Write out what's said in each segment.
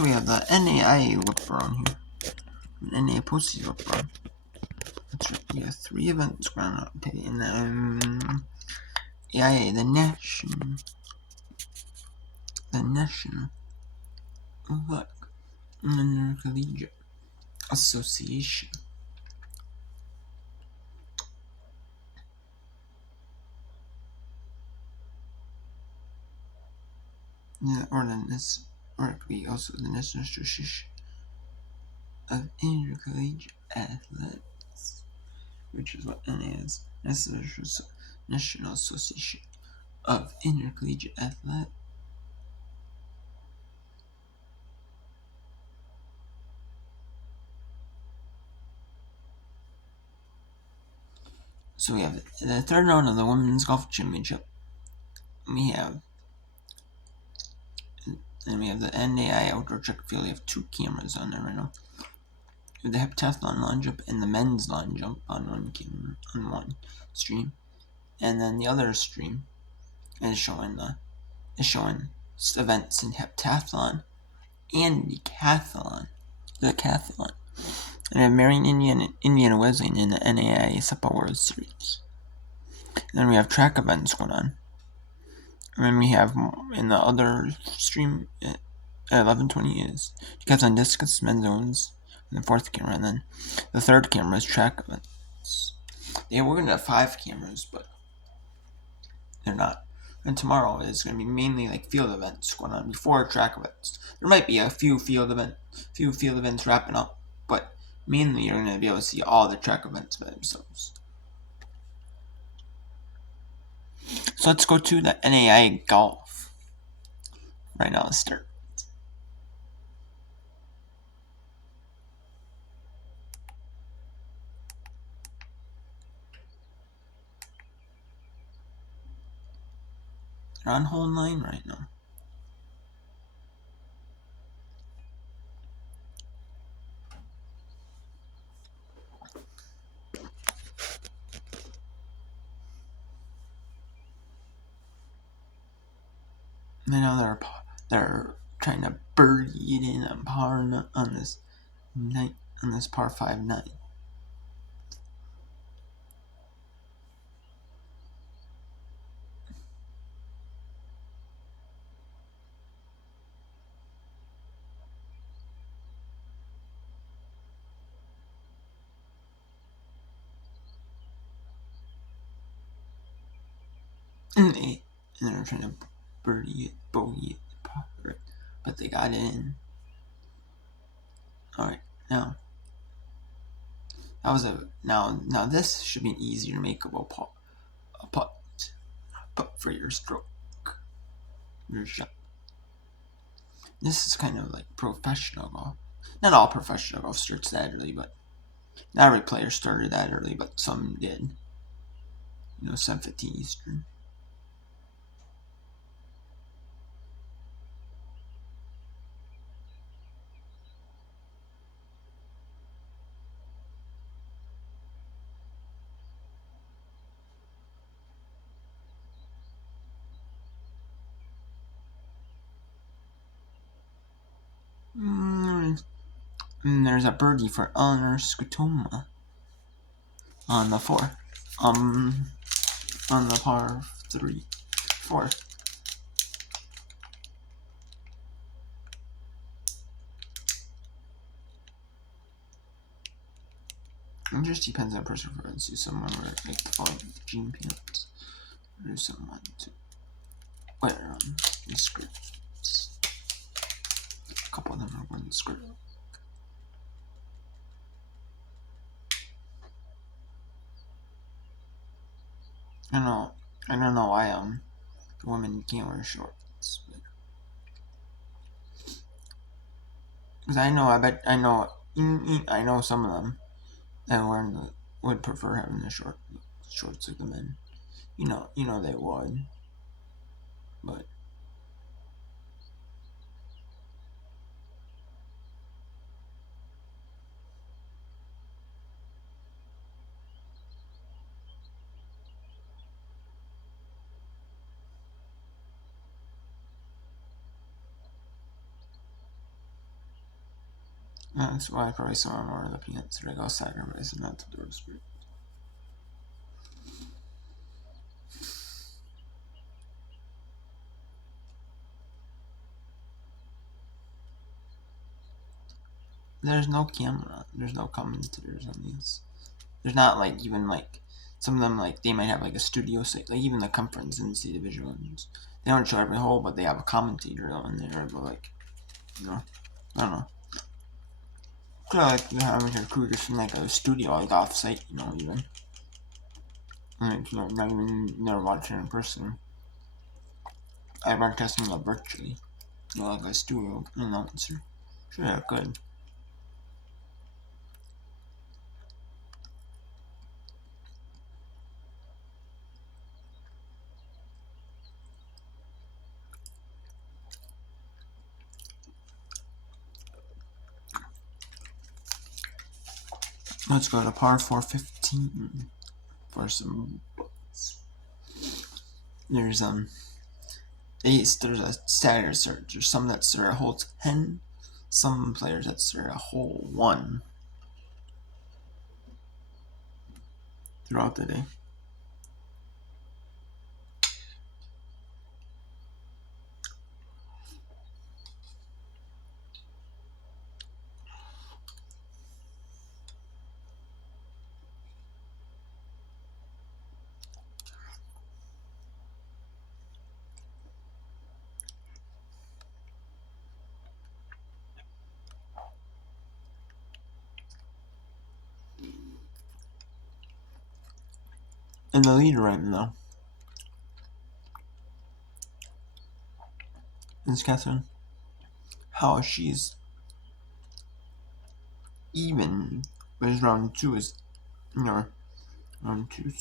So we have the NAIA whip around here. NAIA postage whip around. That's right. We have 3 events going on today in the AIA, the National Intercollegiate Association. Yeah, or it could be also the National Association of Intercollegiate Athletics, which is what NAIA is. National Association of Intercollegiate Athletics. So we have the third round of the Women's Golf Championship. We have the NAIA Outdoor Track Field. We have 2 cameras on there right now. We have the heptathlon long jump and the men's long jump on one stream, and then the other stream is showing events in heptathlon and decathlon. And we have Marion, Indiana Wesleyan in the NAIA SEPA World Series. And then we have track events going on. And then we have in the other stream at 11:20 is decathlon discus men's zones in the 4th camera, and then the 3rd camera is track events. Yeah, we're gonna have 5 cameras, but they're not. And tomorrow is gonna be mainly like field events going on before track events. There might be a few field events wrapping up, but mainly you're gonna be able to see all the track events by themselves. So let's go to the NAIA golf. Right now, let's start. They're on hole 9 right now. And now they're trying to birdie it in on this par 5 9. And they're trying to bogey it, but they got it in. All right, now this should be an easier makeable putt for your stroke, your shot. This is kind of like professional golf. Not all professional golf starts that early, but not every player started that early, but some did. 7:50 Eastern. And there's a birdie for Eleanor Scutoma on the 4. On the par 4. It just depends on perseverance. Do someone wear like the following jean pants, or do someone to wear the skirts. A couple of them are wearing the skirt. I don't know why the women can't wear shorts, because I know some of them that would prefer having the shorts like the men. They would, but That's why probably some more looking at sort of outside everybody's not the doors. There's no camera. There's no commentators on these. There's not like even like some of them like they might have like a studio site, like even the conference and see the visuals. They don't show every hole, but they have a commentator on there. But like, I don't know. Could like having a crew just in like a studio, like off site, even. Like, not even never watching in person. I broadcasting it virtually, like a studio announcer. Sure, yeah, good. Let's go to par 415 for some books. There's there's a staggered search. There's some that start at hole 10, some players that start at hole 1 throughout the day. And the leader right now is Catherine. How she's even, but round 2 is, round 2.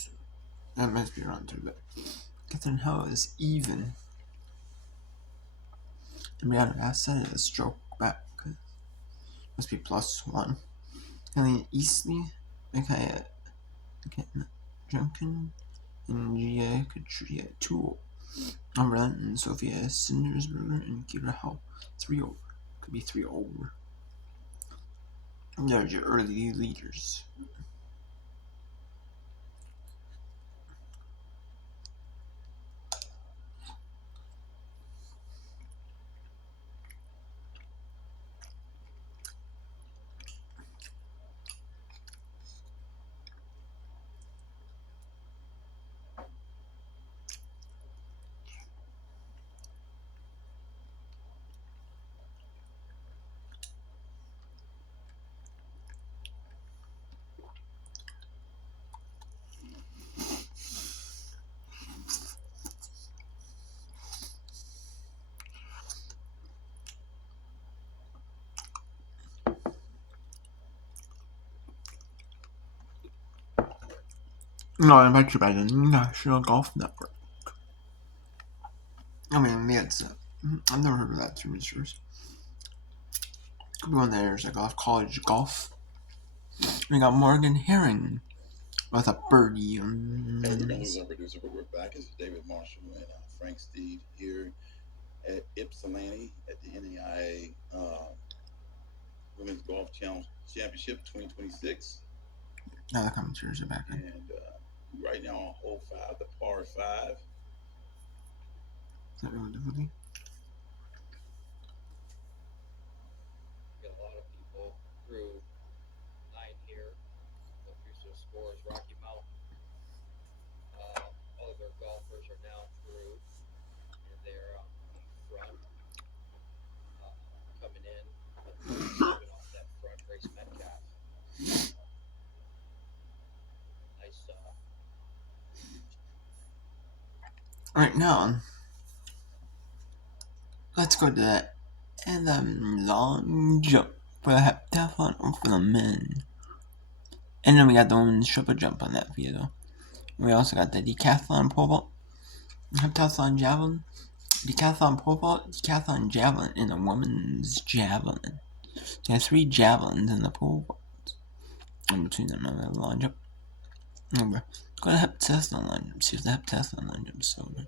That must be round 2, but Catherine Howe is even. And we had a set of a stroke back. Must be +1. Elliot Eastley, Micaiah Junkin, and Gia Katria 2. Umberland and Sophia Sindersberger and Kira Howe 3 over. Could be 3 over. There's your early leaders. No, invented by the National Golf Network. I mean, yeah, I've never heard of that too many stores. Could be one that there's like golf, college golf. We got Morgan Herring with a birdie. Hey, we're going to lose our producer, but we're back. It's David Marshall and Frank Steed here at Ypsilanti at the NAIA Women's Golf Championship 2026. Now the commentators are back in. And right now on hole 5, the par 5. Is that really difficult? Got a lot of people through 9 here. The future score is Rocky Mountain. All of their golfers are now through, and they're on the front, coming in, off that front race Metcalf. Nice. Right now, let's go to that and long jump for the heptathlon for the men. And then we got the women's triple jump on that video. We also got the decathlon pole vault, heptathlon javelin, decathlon pole vault, decathlon javelin, and the women's javelin. So you have 3 javelins in the pole vault. In between them, I have a long jump. Remember, go to heptathlon long jump. See if the heptathlon long jump is so good.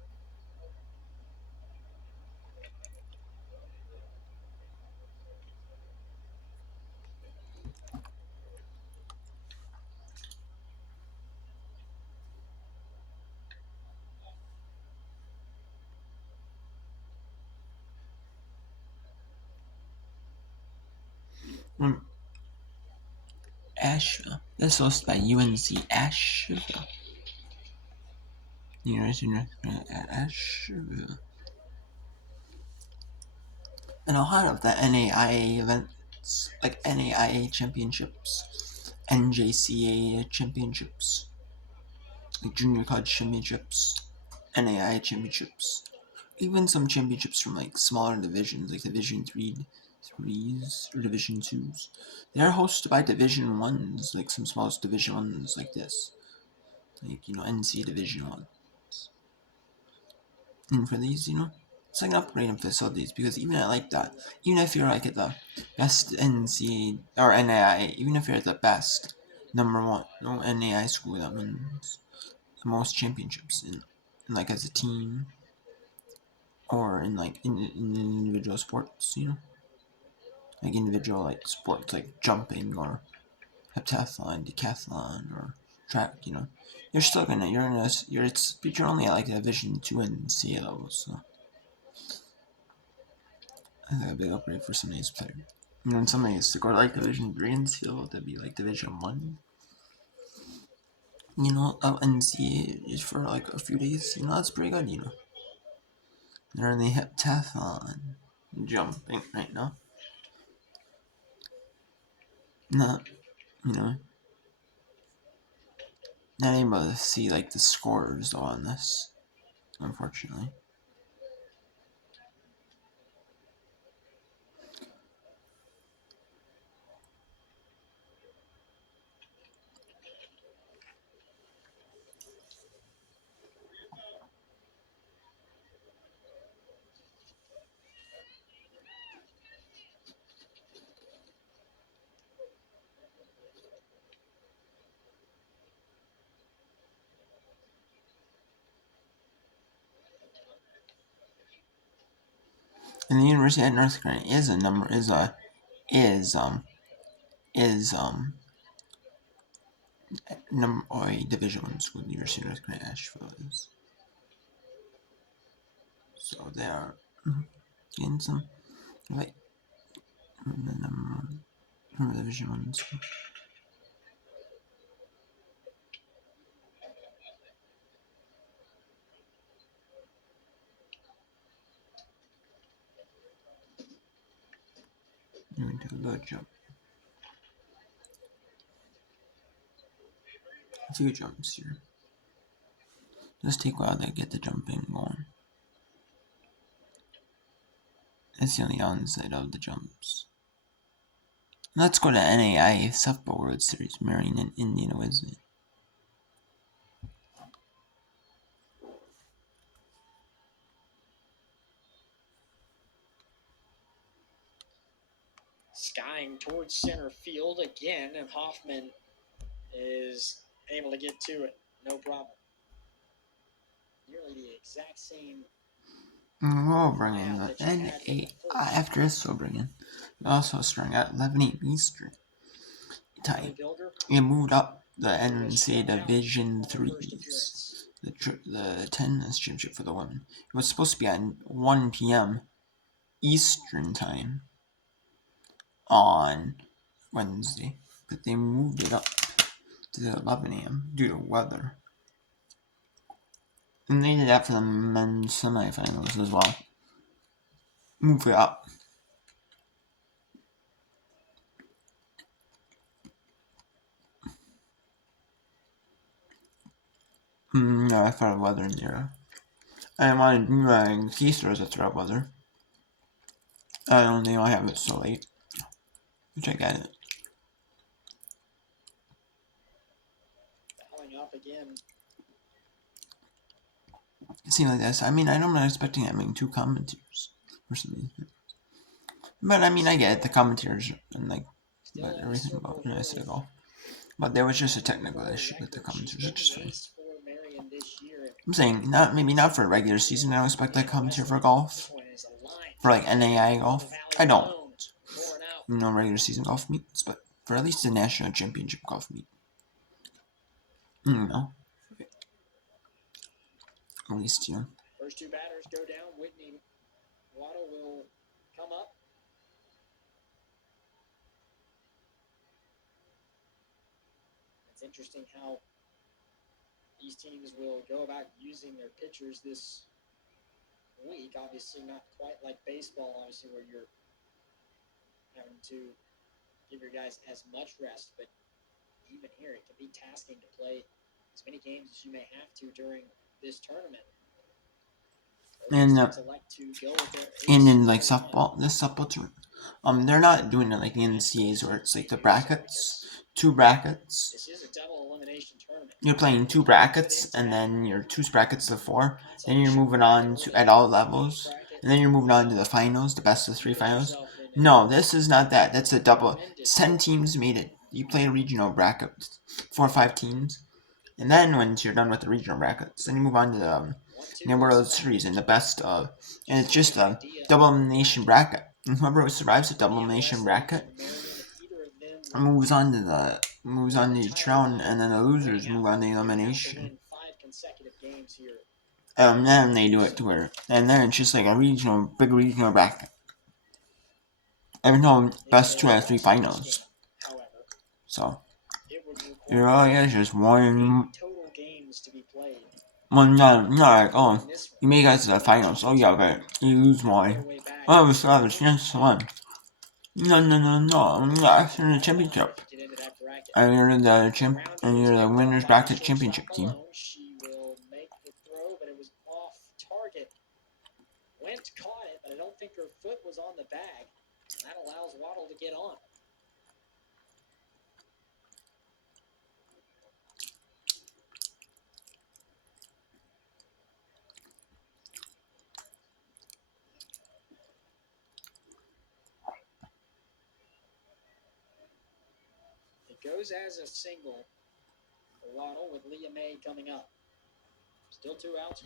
Asheville. This is hosted by UNC Asheville. University of North Carolina at Asheville. And a lot of the NAIA events, like NAIA championships, NJCAA championships, like junior college championships, NAIA championships, even some championships from like smaller divisions, like Division threes or Division twos. They are hosted by Division ones, like some small Division ones like this, like NC Division one. And for these, it's like an upgrade in facilities because even at like that, even if you're like at the best NCAA or NAIA, even if you're at the best number one NAI school that wins the most championships in like as a team or in like in individual sports, like individual like sports like jumping or heptathlon, decathlon, or track, you're still gonna but you're only at like a Division 2 NCAA level, so I think a big upgrade for some of these players. And some of these to go to like Division 3 NCAA, that'd be like Division 1. NCAA is for like a few days, that's pretty good, They're in the heptathlon, jumping right now. Not, you know, not able to see like the scores though on this, unfortunately. And the University of North Carolina is a Division 1 school. The University of North Carolina Asheville is. So they are getting some like the number from the Division 1 school. Going to a good jump. A few jumps here. Just take a while to get the jumping going. That's the only downside of the jumps. Let's go to NAIA Softball World Series, Marion and Indiana Wesleyan. Skying towards center field again, and Hoffman is able to get to it, no problem. Nearly the exact same. We'll bring in the NAIA after this. We'll bring in also starting at 11 Eastern time. It moved up the NCAA Division 3s, the tennis championship for the women. It was supposed to be at 1 p.m. Eastern time on Wednesday, but they moved it up to 11 a.m. due to weather. And they did that for the men's semifinals as well. Move it up. No, I thought of weather in there. I wanted to do Easter as a threat weather. I don't think I'll have it so late. Which I get it. Up again. It seems like this. I'm not expecting having two commentators for some reason. But I get it. The commentators and but everything about United Golf. But there was just a technical issue with the commentators, which is fine. I'm saying maybe not for a regular season. I don't expect that commentator for golf. For like NAIA golf, I don't. Regular season golf meets, but for at least the national championship golf meet. At least, First two batters go down. Whitney Waddle will come up. It's interesting how these teams will go about using their pitchers this week. Obviously, not quite like baseball, obviously, where you're having to give your guys as much rest, but even here, it can be tasking to play as many games as you may have to during this tournament. And in like softball, softball, this softball tournament, they're not doing it like the NCAAs where it's like the brackets, 2 brackets. This is a double elimination tournament. You're playing 2 brackets, and then your 2 brackets of 4. Then you're moving on to at all levels, and then you're moving on to the finals, the best of 3 finals. No, this is not that. That's a double. 10 teams made it. You play a regional bracket, 4 or 5 teams, and then once you're done with the regional brackets, then you move on to the World Series and the best of, and it's just a double elimination bracket. And whoever survives the double elimination bracket moves on to each round, and then the losers move on to elimination. And then they do it to where, and then it's just like a big regional bracket. Even though best 2 out of 3 finals. So it really is just one. Well, not like, oh, you made it to the finals. Oh yeah, but you lose one. Oh, we still have a chance to win. No. I'm not in the championship. And you're the winners bracket championship team. She will make the throw, but it was off target. Went caught it, but I don't think her foot was on the bag. That allows Waddle to get on. It goes as a single for Waddle with Leah May coming up. Still 2 outs.